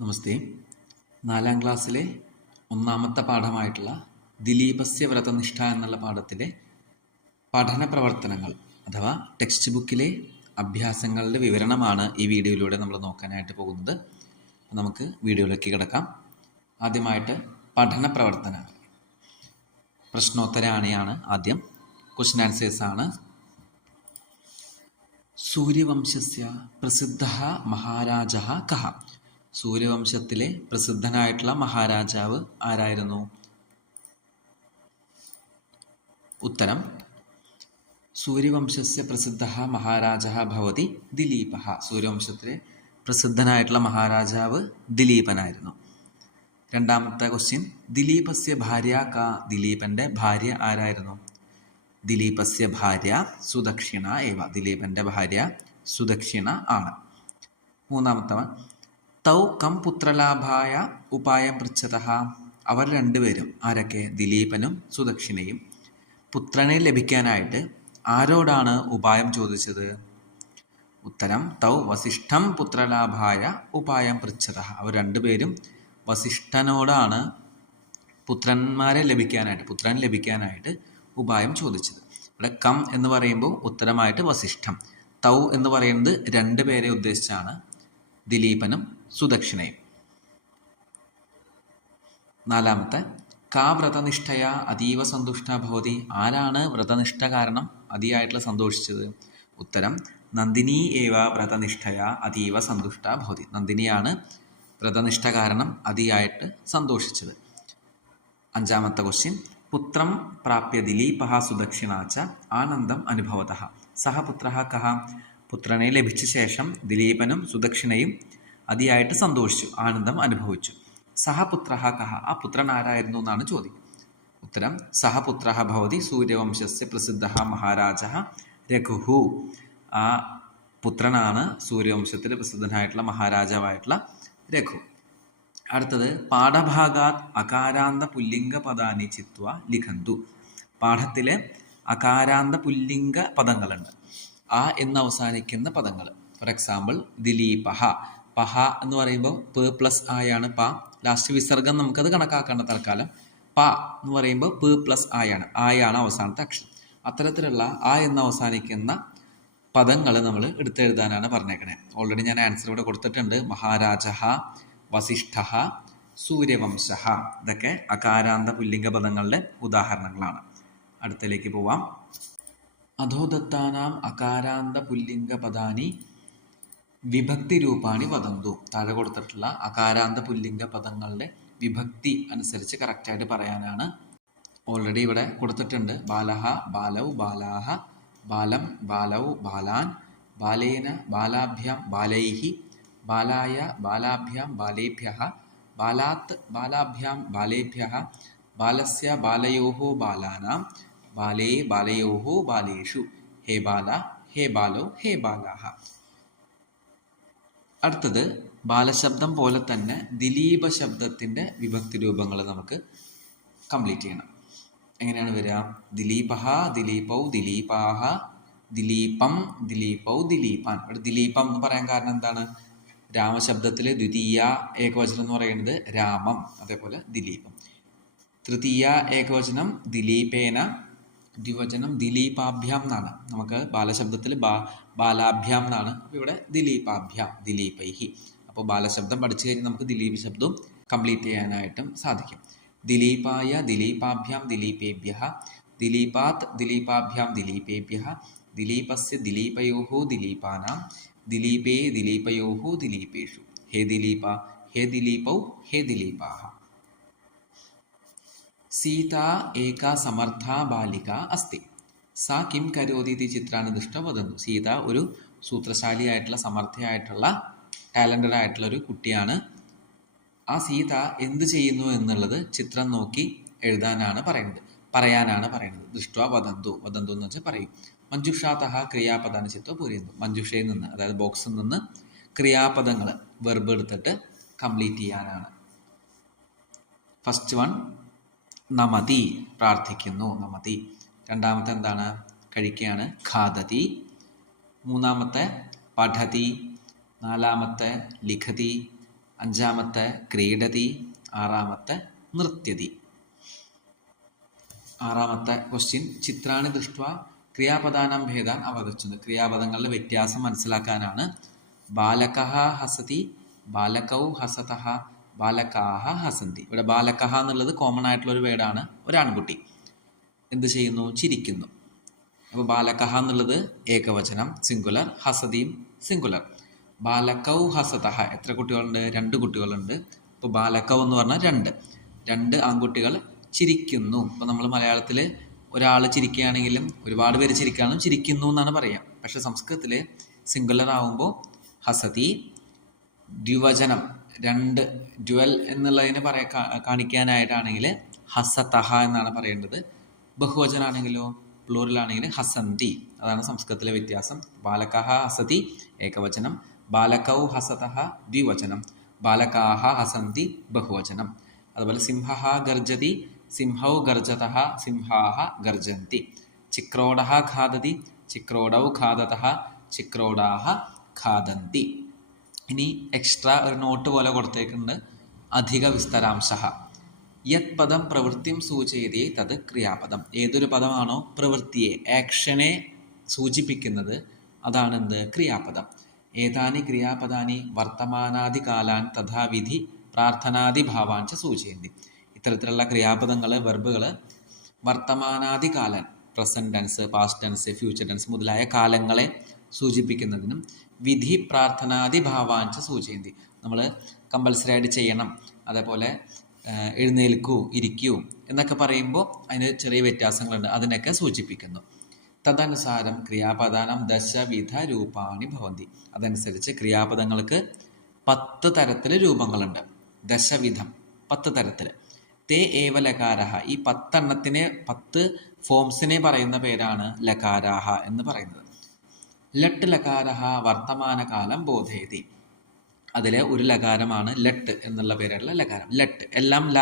നമസ്തേ. 4ാം ക്ലാസ്സിലെ ഒന്നാമത്തെ പാഠമായിട്ടുള്ള ദിലീപസ്യ വ്രതനിഷ്ഠ എന്നുള്ള പാഠത്തിലെ പഠന പ്രവർത്തനങ്ങൾ അഥവാ ടെക്സ്റ്റ് ബുക്കിലെ അഭ്യാസങ്ങളുടെ വിവരണമാണ് ഈ വീഡിയോയിലൂടെ നമ്മൾ നോക്കാനായിട്ട് പോകുന്നത്. നമുക്ക് വീഡിയോയിലേക്ക് കിടക്കാം. ആദ്യമായിട്ട് പഠന പ്രവർത്തനങ്ങൾ. പ്രശ്നോത്തരാണിയാണ് ആദ്യം. ക്വസ്റ്റ്യൻ ആൻസേഴ്സ് ആണ്. സൂര്യവംശസ്യ പ്രസിദ്ധ മഹാരാജ കഹ. സൂര്യവംശത്തിലെ പ്രസിദ്ധനായിട്ടുള്ള മഹാരാജാവ് ആരായിരുന്നു? ഉത്തരം: സൂര്യവംശസ്യ പ്രസിദ്ധ മഹാരാജ ഭവതി ദിലീപ. സൂര്യവംശത്തിലെ പ്രസിദ്ധനായിട്ടുള്ള മഹാരാജാവ് ദിലീപനായിരുന്നു. രണ്ടാമത്തെ ക്വസ്റ്റ്യൻ: ദിലീപസ്യ ഭാര്യ കാ. ദിലീപന്റെ ഭാര്യ ആരായിരുന്നു? ദിലീപസ്യ ഭാര്യ സുദക്ഷിണ ഏവ. ദിലീപന്റെ ഭാര്യ സുദക്ഷിണ ആണ്. മൂന്നാമത്തവൻ: തൗ കം പുത്രലാഭായ ഉപായം പൃച്ഛതഃ. അവർ രണ്ടുപേരും, ആരൊക്കെ? ദിലീപനും സുദക്ഷിണയും, പുത്രനെ ലഭിക്കാനായിട്ട് ആരോടാണ് ഉപായം ചോദിച്ചത്? ഉത്തരം: തൗ വസിഷ്ഠം പുത്രലാഭായ ഉപായം പൃച്ഛതഃ. അവർ രണ്ടുപേരും വസിഷ്ഠനോടാണ് പുത്രൻ ലഭിക്കാനായിട്ട് ഉപായം ചോദിച്ചത്. ഇവിടെ കം എന്ന് പറയുമ്പോൾ ഉത്തരമായിട്ട് വസിഷ്ഠം, തൗ എന്ന് പറയുന്നത് രണ്ടുപേരെ ഉദ്ദേശിച്ചാണ്, ദിലീപനും സുദക്ഷിണയും. നാലാമത്തെ: കാ വ്രതനിഷ്ഠയ അതീവ സന്തുഷ്ട ഭവതി. ആരാണ് വ്രതനിഷ്ഠ കാരണം അതിയായിട്ടുള്ള സന്തോഷിച്ചത്? ഉത്തരം: നന്ദിനി ഏവ വ്രതനിഷ്ഠയ അതീവ സന്തുഷ്ട ഭവതി. നന്ദിനിയാണ് വ്രതനിഷ്ഠ കാരണം അതിയായിട്ട് സന്തോഷിച്ചത്. അഞ്ചാമത്തെ ക്വസ്റ്റ്യൻ: പുത്രം പ്രാപ്യ ദിലീപ സുദക്ഷിണാച്ച ആനന്ദം അനുഭവതഃ. സഹ പുത്ര കഹ. പുത്രനെ ലഭിച്ച ശേഷം ദിലീപനും സുദക്ഷിണയും അതിയായിട്ട് സന്തോഷിച്ചു, ആനന്ദം അനുഭവിച്ചു. സഹപുത്ര കഹ. ആ പുത്രൻ ആരായിരുന്നു എന്നാണ് ചോദ്യം. ഉത്തരം: സഹപുത്ര ഭവതി സൂര്യവംശസ്യ പ്രസിദ്ധ മഹാരാജ രഘുഹു. ആ പുത്രനാണ് സൂര്യവംശത്തിൽ പ്രസിദ്ധനായിട്ടുള്ള മഹാരാജാവായിട്ടുള്ള രഘു. അടുത്തത്: പാഠഭാഗാത് അകാരാന്ത പുല്ലിംഗ പദാനി ചിത്വ ലിഖന്തു. പാഠത്തിലെ അകാരാന്ത പുല്ലിംഗ പദങ്ങളുണ്ട്, ആ എന്ന് അവസാനിക്കുന്ന പദങ്ങൾ. For example, ദിലീപഹ. പഹ എന്ന് പറയുമ്പോൾ പ് പ്ലസ് ആയാണ് പ. ലാസ്റ്റ് വിസർഗം നമുക്കത് കണക്കാക്കേണ്ട തൽക്കാലം. പ എന്ന് പറയുമ്പോൾ പ് പ്ലസ് ആയാണ്, ആയാണ് അവസാനത്തെ അക്ഷരം. അത്തരത്തിലുള്ള ആ എന്ന് അവസാനിക്കുന്ന പദങ്ങൾ നമ്മൾ എടുത്തെഴുതാനാണ് പറഞ്ഞേക്കണേ. ഓൾറെഡി ഞാൻ ആൻസർ ഇവിടെ കൊടുത്തിട്ടുണ്ട്. മഹാരാജ, വസിഷ്ഠ, സൂര്യവംശ. ഇതൊക്കെ അകാരാന്ത പുല്ലിംഗ പദങ്ങളുടെ ഉദാഹരണങ്ങളാണ്. അടുത്തതിലേക്ക് പോവാം. അധോദത്താനാം അകാരാന്ത പുല്ലിംഗ പദാനി വിഭക്തി രൂപാണി വദന്തു. താഴെ കൊടുത്തിട്ടുള്ള അകാരാന്ത പുല്ലിംഗ പദങ്ങളുടെ വിഭക്തി അനുസരിച്ച് കറക്റ്റായിട്ട് പറയാനാണ്. ഓൾറെഡി ഇവിടെ കൊടുത്തിട്ടുണ്ട്. ബാലഹ, ബാലൗ, ബാലാഹ, ബാലം, ബാലൗ, ബാലാൻ, ബാലേന, ബാലാഭ്യാം, ബാലൈഹി, ബാലായ, ബാലാഭ്യാം, ബാലേഭ്യഃ, ബാലാത്ത്, ബാലാഭ്യാം, ബാലേഭ്യഃ, ബാലസ്യ, ബാലയോഃ, ബാലാനാം, ബാലേ, ബാലയോഃ, ബാലേഷു, ഹേ ബാല, ഹേ ബാലോ, ഹേ ബാലാഹ. അടുത്തത് ബാലശബ്ദം പോലെ തന്നെ ദിലീപ ശബ്ദത്തിൻ്റെ വിഭക്തി രൂപങ്ങൾ നമുക്ക് കംപ്ലീറ്റ് ചെയ്യണം. എങ്ങനെയാണ് വരിക? ദിലീപഹ, ദിലീപൗ, ദിലീപാഹ, ദിലീപം, ദിലീപൗ, ദിലീപാൻ. ഇവിടെ ദിലീപം എന്ന് പറയാൻ കാരണം എന്താണ്? രാമശബ്ദത്തിൽ ദ്വിതീയ ഏകവചനം എന്ന് പറയുന്നത് രാമം, അതേപോലെ ദിലീപം. തൃതീയ ഏകവചനം ദിലീപേന, ദ്വിവചനം ദിലീപാഭ്യാം എന്നാണ്. നമുക്ക് ബാലശബ്ദത്തിൽ ബാലാഭ്യാം എന്നാണ്, ഇവിടെ ദിലീപാഭ്യാം, ദിലീപൈഹി. അപ്പോൾ ബാലശബ്ദം പഠിച്ചു കഴിഞ്ഞാൽ നമുക്ക് ദിലീപ ശബ്ദവും കംപ്ലീറ്റ് ചെയ്യാനായിട്ടും സാധിക്കും. ദിലീപായ, ദിലീപാഭ്യാം, ദിലീപേഭ്യഃ, ദിലീപാത്, ദിലീപാഭ്യാം, ദിലീപേഭ്യഃ, ദിലീപസ്യ, ദിലീപയോഃ, ദിലീപാനാം, ദിലീപേ, ദിലീപയോഃ, ദിലീപേഷു, ഹേ ദിലീപ, ഹേ ദിലീപൗ, ഹേ ദിലീപാഹ. സീതാ ഏകാ സമർത്ഥ ബാലിക അസ്തി. സാ കിം കരോതി ഇതി ചിത്രാണി ദൃഷ്ട വദന്തു. സീത ഒരു സൂത്രശാലിയായിട്ടുള്ള, സമർത്ഥയായിട്ടുള്ള, ടാലന്റഡ് ആയിട്ടുള്ള ഒരു കുട്ടിയാണ്. ആ സീത എന്ത് ചെയ്യുന്നു എന്നുള്ളത് ചിത്രം നോക്കി എഴുതാനാണ് പറയാനാണ്. ദൃഷ്ട വദന്തു. വദന്തു എന്ന് വെച്ചാൽ പറയും. മഞ്ജുഷാതഃ ക്രിയാപദാനി ചിത്വ പൂരയന്തു. മഞ്ജുഷയിൽ നിന്ന്, അതായത് ബോക്സിൽ നിന്ന് ക്രിയാപദങ്ങൾ വെർബ് എടുത്തിട്ട് കംപ്ലീറ്റ് ചെയ്യാനാണ്. ഫസ്റ്റ് വൺ നമതി, പ്രാർത്ഥിക്കുന്നു, നമതി. രണ്ടാമത്തെ എന്താണ്? കഴിക്കുകയാണ്, ഖാദതി. മൂന്നാമത്തെ പഠതി. നാലാമത്തെ ലിഖതി. അഞ്ചാമത്തെ ക്രീഡതി, ആറാമത്തെ നൃത്യതി. ആറാമത്തെ ക്വസ്റ്റ്യൻ ചിത്രാണി ദൃഷ്ട്വ ക്രിയാപദാനാം ഭേദാൻ അവഗച്ഛന്തു. ക്രിയാപദങ്ങളുടെ വ്യത്യാസം മനസ്സിലാക്കാനാണ്. ബാലകഃ ഹസതി, ബാലകൗ ഹസതഃ, ബാലകാഹ ഹസന്തി. ഇവിടെ ബാലകഃ എന്നുള്ളത് കോമൺ ആയിട്ടുള്ള ഒരു വേർഡാണ്. ഒരാൺകുട്ടി എന്ത് ചെയ്യുന്നു? ചിരിക്കുന്നു. അപ്പോൾ ബാലകഃ എന്നുള്ളത് ഏകവചനം സിംഗുലർ, ഹസതിയും സിംഗുലർ. ബാലകൗ ഹസതഃ എത്ര കുട്ടികളുണ്ട്? 2 കുട്ടികളുണ്ട്. അപ്പോൾ ബാലകൗ എന്ന് പറഞ്ഞാൽ രണ്ട് ആൺകുട്ടികൾ ചിരിക്കുന്നു. ഇപ്പോൾ നമ്മൾ മലയാളത്തിൽ ഒരാൾ ചിരിക്കുകയാണെങ്കിലും ഒരുപാട് പേര് ചിരിക്കുകയാണെങ്കിലും ചിരിക്കുന്നു എന്നാണ് പറയുക. പക്ഷെ സംസ്കൃതത്തിൽ സിംഗുലർ ആവുമ്പോൾ ഹസതി, ദ്വിവചനം 2 ഡ്യുവൽ എന്നുള്ളതിനെ കാണിക്കാനായിട്ടാണെങ്കിൽ ഹസതഃ എന്നാണ് പറയേണ്ടത്. ബഹുവചനാണെങ്കിലോ പ്ലൂറലാണെങ്കിൽ ഹസന്തി. അതാണ് സംസ്കൃതത്തിലെ വ്യത്യാസം. ബാലകഃ ഹസതി ഏകവചനം, ബാലകൗ ഹസതഃ ദ്വിവചനം, ബാലകാഹ ഹസന്തി ബഹുവചനം. അതുപോലെ സിംഹഃ ഗർജതി, സിംഹൗ ഗർജതഃ, സിംഹാഃ ഗർജന്തി. ചിക്രോഡഃ ഖാദതി, ചിക്രോഡൗ ഖാദതഃ, ചിക്രോഡാഃ ഖാദന്തി. ഇനി എക്സ്ട്രാ ഒരു നോട്ട് പോലെ കൊടുത്തേക്കുന്നുണ്ട്. അധിക വിസ്തരാംശഃ. യത് പദം പ്രവൃത്തിം സൂചയതി തത് ക്രിയാപദം. ഏതൊരു പദമാണോ പ്രവൃത്തിയെ, ആക്ഷനെ സൂചിപ്പിക്കുന്നത് അതാണ് എന്ത്? ക്രിയാപദം. ഏതാനി ക്രിയാപദാനി വർത്തമാനാദികാലാൻ തഥാവിധി പ്രാർത്ഥനാദിഭാവാൻ ച സൂചയന്തി. ഇത്തരത്തിലുള്ള ക്രിയാപദങ്ങൾ, വെർബുകൾ വർത്തമാനാദികാലൻ, present tense, past tense, future tense മുതലായ കാലങ്ങളെ സൂചിപ്പിക്കുന്നതിനും വിധി പ്രാർത്ഥനാദിഭാവാൻ ച സൂചയന്തി. നമ്മൾ കമ്പൽസറി ആയിട്ട് ചെയ്യണം, അതേപോലെ എഴുന്നേൽക്കൂ, ഇരിക്കൂ എന്നൊക്കെ പറയുമ്പോൾ അതിന് ചെറിയ വ്യത്യാസങ്ങളുണ്ട്, അതിനൊക്കെ സൂചിപ്പിക്കുന്നു. തദനുസാരം ക്രിയാപദാനം ദശവിധ രൂപാണി ഭവന്തി. അതനുസരിച്ച് ക്രിയാപദങ്ങൾക്ക് 10 തരത്തിൽ രൂപങ്ങളുണ്ട്. ദശവിധം 10 തരത്തിൽ. തേ ഏവ ലകാരഹ. ഈ 10 എണ്ണത്തിനെ, 10 ഫോംസിനെ പറയുന്ന പേരാണ് ലകാരാഹ എന്ന് പറയുന്നത്. ലട്ട് ലകാരഹ വർത്തമാനകാലം ബോധയതി. അതിലെ ഒരു ലകാരമാണ് ലട്ട് എന്നുള്ള പേരുള്ള ലകാരം. ലട്ട് എല്ലാം ല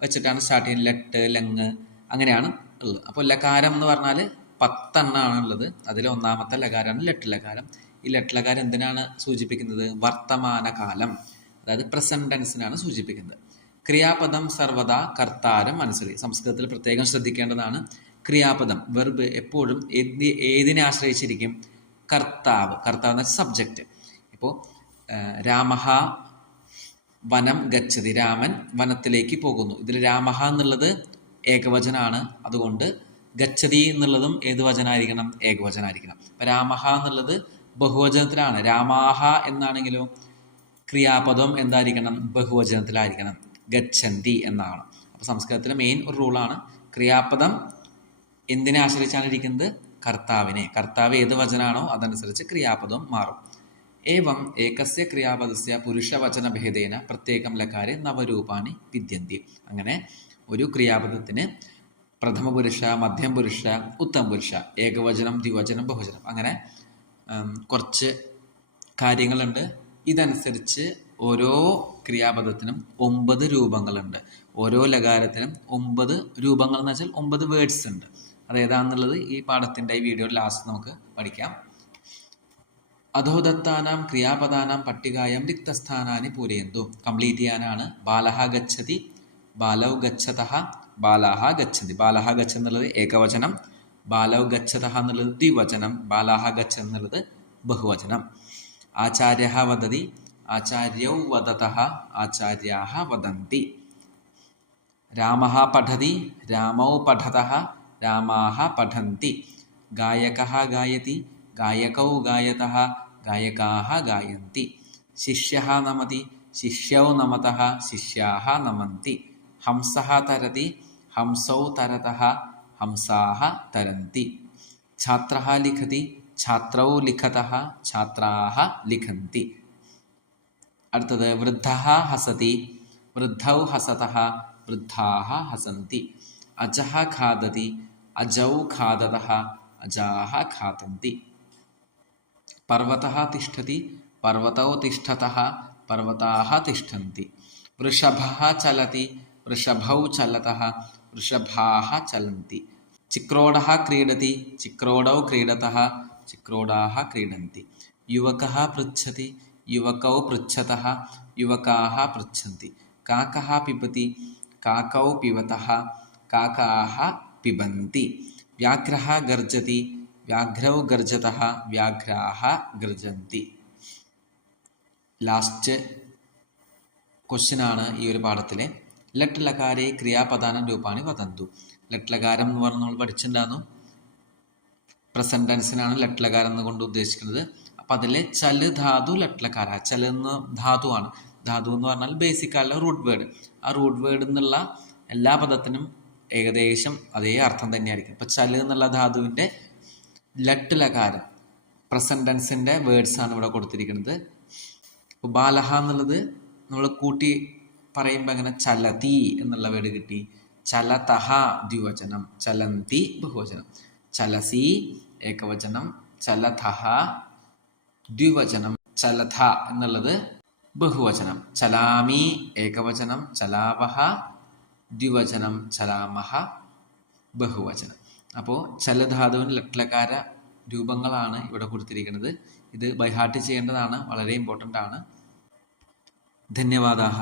വെച്ചിട്ടാണ് സ്റ്റാർട്ട് ചെയ്യുന്നത്. ലട്ട്, ലങ് അങ്ങനെയാണ് ഉള്ളത്. അപ്പോൾ ലകാരം എന്ന് പറഞ്ഞാൽ 10 എണ്ണമാണ് ഉള്ളത്. അതിൽ ഒന്നാമത്തെ ലകാരമാണ് ലട്ട് ലകാരം. ഈ ലട്ട് ലകാരം എന്തിനാണ് സൂചിപ്പിക്കുന്നത്? വർത്തമാനകാലം, അതായത് പ്രസന്റ് ടെൻസിനാണ് സൂചിപ്പിക്കുന്നത്. ക്രിയാപദം സർവദാ കർത്താരം അനുസരിച്ച്. സംസ്കൃതത്തിൽ പ്രത്യേകം ശ്രദ്ധിക്കേണ്ടതാണ്. ക്രിയാപദം വെർബ് എപ്പോഴും ഏതിനെ ആശ്രയിച്ചിരിക്കും? കർത്താവ്. കർത്താവ് എന്ന സബ്ജക്റ്റ്. ഇപ്പോൾ രാമഹ വനം ഗച്ഛതി, രാമൻ വനത്തിലേക്ക് പോകുന്നു. ഇതിൽ രാമഹ എന്നുള്ളത് ഏകവചനാണ്. അതുകൊണ്ട് ഗച്ഛതി എന്നുള്ളതും ഏത് വചനായിരിക്കണം? ഏകവചനായിരിക്കണം. അപ്പം രാമഹ എന്നുള്ളത് ബഹുവചനത്തിലാണ്. രാമാഹ എന്നാണെങ്കിലോ ക്രിയാപദം എന്തായിരിക്കണം? ബഹുവചനത്തിലായിരിക്കണം. ഗച്ഛന്തി എന്നാണ്. അപ്പോൾ സംസ്കൃതത്തിലെ മെയിൻ ഒരു റൂളാണ്, ക്രിയാപദം എന്തിനെ ആശ്രയിച്ചാണ് ഇരിക്കുന്നത്? കർത്താവിനെ. കർത്താവ് ഏത് വചനാണോ അതനുസരിച്ച് ക്രിയാപദം മാറും. ഏവം ഏകസ്യ ക്രിയാപദസ്യ പുരുഷവചനഭേദേന പ്രത്യേകം ലകാരെ നവരൂപാണി വിദ്യന്തി. അങ്ങനെ ഒരു ക്രിയാപദത്തിന് പ്രഥമ പുരുഷ, മധ്യം പുരുഷ, ഉത്തമ പുരുഷ, ഏകവചനം, ദ്വിവചനം, ബഹുവചനം, അങ്ങനെ കുറച്ച് കാര്യങ്ങളുണ്ട്. ഇതനുസരിച്ച് ഓരോ ക്രിയാപദത്തിനും 9 രൂപങ്ങളുണ്ട്. ഓരോ ലകാരത്തിനും 9 രൂപങ്ങൾ എന്ന് വെച്ചാൽ 9 വേർഡ്സ് ഉണ്ട്. അതേതാണെന്നുള്ളത് ഈ പാഠത്തിൻ്റെ ഈ വീഡിയോയിൽ ലാസ്റ്റ് നമുക്ക് പഠിക്കാം. അധോദത്താനാം ക്രിയാപദാനാം പട്ടികായം റിക്തസ്ഥാനാനി പൂരയന്തു. കംപ്ലീറ്റ് ചെയ്യാനാണ്. ബാലഹ ഗച്ഛതി, ബാലൗ ഗച്ഛതഃ, ബാലാഹ ഗച്ഛന്തി. ബാലഹ ഗച്ഛ എന്നുള്ളത് ഏകവചനം, ബാലൗ ഗച്ഛതഃ എന്നുള്ളത് ദ്വിവചനം, ബാലാഹ ഗച്ഛ എന്നുള്ളത് ബഹുവചനം. ആചാര്യഃ വദതി, ആചാര്യൗ വദതഃ, ആചാര്യാഃ വദന്തി. രാമഃ പഠതി, രാമൗ പഠതഃ, രാമാഃ പഠന്തി. ഗായകഃ ഗായതി, ഗായകൗ ഗായതഃ, ഗായകാഃ ഗായന്തി. ശിഷ്യഃ നമതി, ശിഷ്യൗ നമതഃ, ശിഷ്യാഃ നമന്തി. ഹംസഃ തരതി, ഹംസൗ തരതഃ, ഹംസാഃ തരന്തി. ഛാത്രഃ ലിഖതി, ഛാത്രൗ ലിഖതഃ, ഛാത്രാഃ ലിഖന്തി. അടുത്തത് വൃദ്ധഃ ഹസതി, വൃദ്ധൗ ഹസതഃ, വൃദ്ധാഃ ഹസന്തി. അജഃ ഖാദതി, അജൗ ഖാദതഃ, അജാഃ ഖാദന്തി. പർവതഃ തിഷ്ഠതി, പർവതൗ തിഷ്ഠതഃ, പർവതാഃ തിഷ്ഠന്തി. വൃഷഭഃ ചലതി, വൃഷഭൗ ചലതഃ, വൃഷഭാഃ ചലന്തി. ചിക്രോഡഃ ക്രീഡതി, ചിക്രോഡൗ ക്രീഡതഃ, ചിക്രോഡാഃ ക്രീഡന്തി. യുവകഃ പൃച്ഛതി, യുവകൗ പൃച്ഛതഃ യുവകാः പൃച്ഛന്തി. കാക്കः പിബതി കാക്കൗ പിബതः കാക്കാः പിബന്തി. വ്യാഘ്രः ഗർജതി വ്യാഘ്രൗ ഗർജതः വ്യാഘ്രാः ഗർജന്തി. ലാസ്റ്റ് ക്വസ്റ്റ്യനാണ് ഈ ഒരു പാഠത്തിലെ. ലട്ട് ലകാരെ ക്രിയാപദാനം രൂപാണി വദന്തു. ലട്ട് ലകാരം എന്ന് പറഞ്ഞ് നമ്മൾ പഠിച്ചിട്ടുണ്ടായിരുന്നു. പ്രസന്റ് ടെൻസിനാണ് ലട്ട് ലകാരം എന്നുകൊണ്ട് ഉദ്ദേശിക്കുന്നത്. അപ്പം അതിലെ ചല് ധാതു ലട്ട് ലകാര. ചല് എന്ന ധാതുവാണ്. ധാതു എന്ന് പറഞ്ഞാൽ ബേസിക് ആയിട്ടുള്ള റൂട്ട് വേർഡ്. ആ റൂട്ട് വേർഡ് എന്നുള്ള എല്ലാ പദത്തിനും ഏകദേശം അതേ അർത്ഥം തന്നെയായിരിക്കും. അപ്പം ചല് എന്നുള്ള ധാതുവിൻ്റെ ലട്ട് ലകാരം പ്രസന്റ് ടെൻസിൻ്റെ വേർഡ്സ് ആണ് ഇവിടെ കൊടുത്തിരിക്കുന്നത്. അപ്പോൾ ബാലഹ എന്നുള്ളത് നമ്മൾ കൂട്ടി പറയുമ്പോൾ എങ്ങനെ ചലതി എന്നുള്ള വേർഡ് കിട്ടി. ചലതഹ ദ്വിവചനം, ചലന്തി ബഹുവചനം. ചലസി ഏകവചനം, ചലതഹ ദ്വിവചനം, ചലഥ എന്നുള്ളത് ബഹുവചനം. ചലാമി ഏകവചനം, ചലാവഹ ദ്വിവചനം, ചലാമഹ ബഹുവചനം. അപ്പോൾ ചലധാതുവിന് ലട്ലകാര രൂപങ്ങളാണ് ഇവിടെ കൊടുത്തിരിക്കുന്നത്. ഇത് ബൈഹാർട്ട് ചെയ്യേണ്ടതാണ്, വളരെ ഇമ്പോർട്ടൻ്റ് ആണ്. ധന്യവാദാഹ.